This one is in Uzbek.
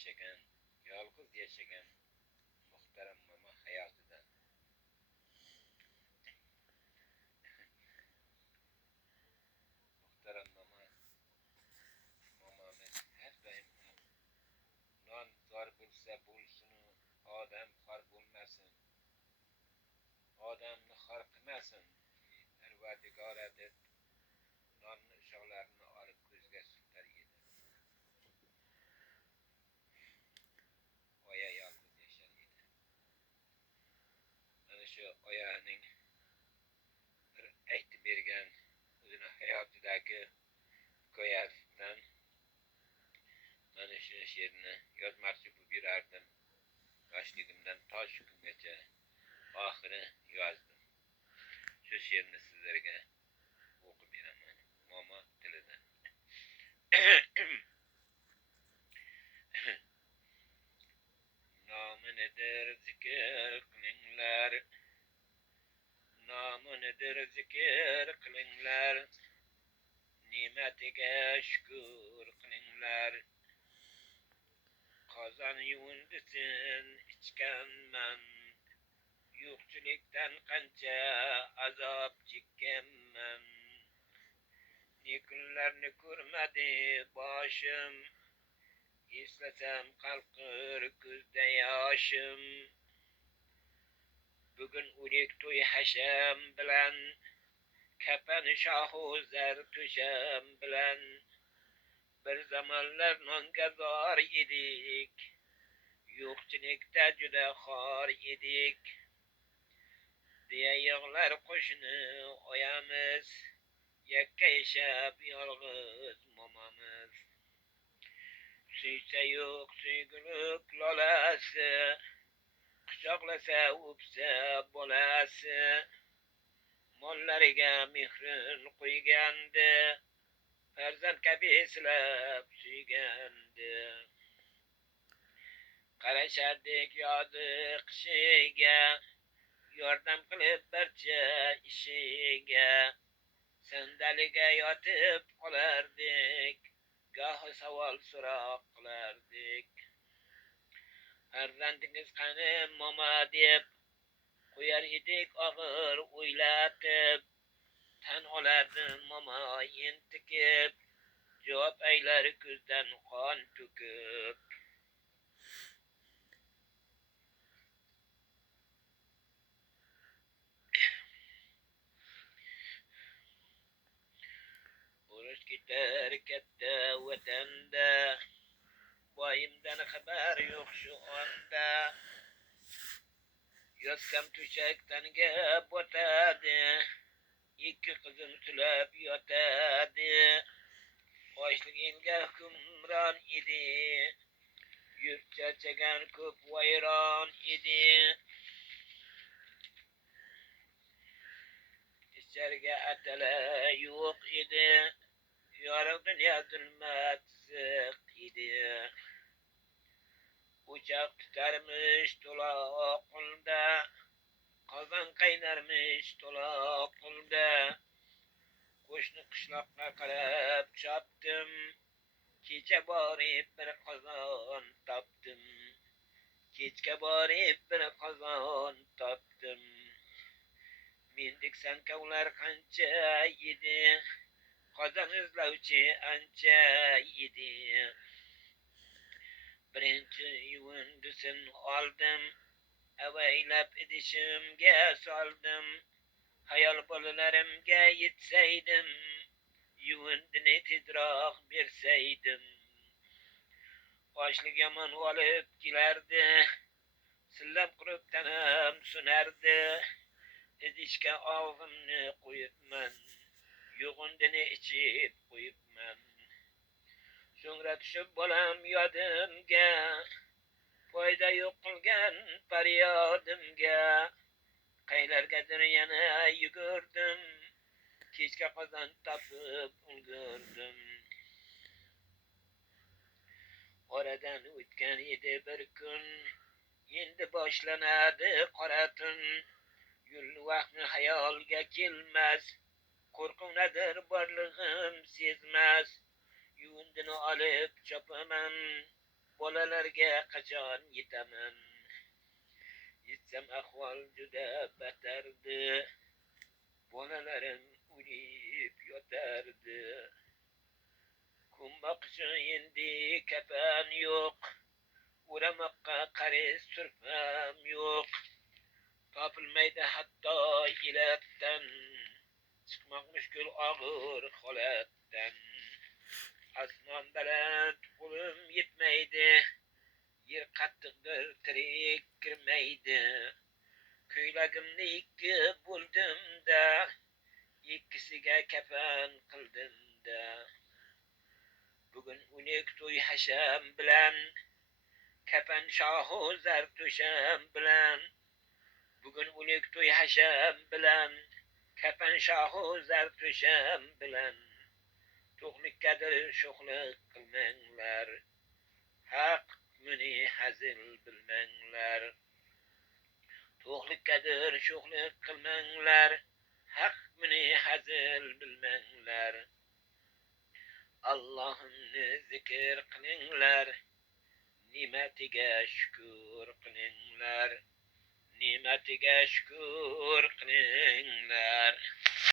yaşagan, yolg'iz yaşagan muhtaram momo hayotida muhtaram momomiz har doim non zor bo'lsa bo'lsinu, odam xor bo'lmasin, odamni xor qilmasin. Parvardigora deb nonni ushoqlarini olib ko'zga surtar edi. Oya yolg'iz yashar edi. Mana shu oyaning bir aytib bergan o'zini hayotidagi hikoyasidan mana shu she'rni yozmoqchi bo'lib yurardim. Yoshligimdan to shu kungacha oxiri yozdim. Shu she'rni sizlarga o'qib beraman momo tilida. Nominidir zikr qilinglar, nominidir zikr qilinglar, ne'matiga shukr qilinglar. Qozon yuvindisin ichganman, yo'qchilikdan qancha azob chekkanman. Ne kunlarni ko'rmadi boshim, eslasam qalqir ko'zda yoshim. Bugun o'lik to'y hasham bilan, kafan shohu zar to'sham bilan. Bir zamonlar nonga zor edik, yo'qchilikda juda xor edik. Deya yig'lar qo'shni oyamiz, yakka yashab yolg'iz momomiz. Suysa yo'q suyguluk lolasi, quchoqlasa o'psa bolasi. Mollariga mehrin qo'ygandi, farzand kabi silab suygandi. Qarashardik yozi qishiga, yordam qilib barcha ishiga. Sandaliga yotib qolardik, gohi savol so'roq qilardik. Farzandingiz qani momo deb qo'yar edik og'ir o'ylatib. Tan olardi momo entikib, javob aylar ko'zdan qon to'kib. Urush ketar katta vatanda, boyimdan xabar yo'q shu onda. Yotsam to'shak tanga botadi, ikki qizim sulab yotadi. Ochlik elga hukmron edi, yurt charchagan ko'p vayron edi. Icharga atala yo'q edi, yorug' dunyo zulmat ziq edi. O'choq tutarmish to'loq qulda, qozon qaynarmish to'loq qulda. Qo'shni qishloqqa qarab chopdim, kecha borib bir qozon topdim. Kechga borib bir qozon topdim. Mendik sankovlar qancha edi, qozon izlovchi ancha edi. Birinchi yuvindisin oldim, avaylab idishimga soldim. Hayol bolalarimga yetsaydim, yuvindini tezroq bersaydim. Ochlik yomon olib kelardi, sillab qurib tanam sunardi. Idishga og'zimni qo'yibman, yuvindini ichib qo'yibman. So'ngra tushib bolam yodimga, foyda yo'q qilgan faryodimga. Qaylargadir yana yugurdim, kechga qozon topib ulgurdim. Oradan o'tgan edi bir kun, endi boshlanadi qora tun. Yo'lni vaqtni hayolga kelmas, qo'rquvnadir borlig'im sezmas. Yuvindini olib chopaman, bolalarga qachon yetaman? Yetsam ahvol juda batardi. Bolalarim o'lib yotardi. Ko'mmoqchi endi kafan yo'q. O'ramoqqa qaris turpam yo'q. Topilmaydi hatto ilatdan. Chiqmoq mushkul og'ir holatdan. Osmon baland qo'lim yetmaydi. Yer qattiqdir tirik kirmaydi. Ko'ylagimni ikki bo'ldimda, ikkisiga kafan qildimda. Bugun o'lik to'y hasham bilan, kafan shohu zarto'sham bilan. Bugun o'lik to'y hasham bilan, kafan shohu zarto'sham bilan. To'qlikkadir sho'xlik qilmanglar, haq muni hazil bilmanglar. To'qlikkadir sho'xlik qilmanglar, haq muni hazil bilmanglar. Allohimni zikr qilinglar, ne'matiga shukr qilinglar, ne'matiga shukr qilinglar.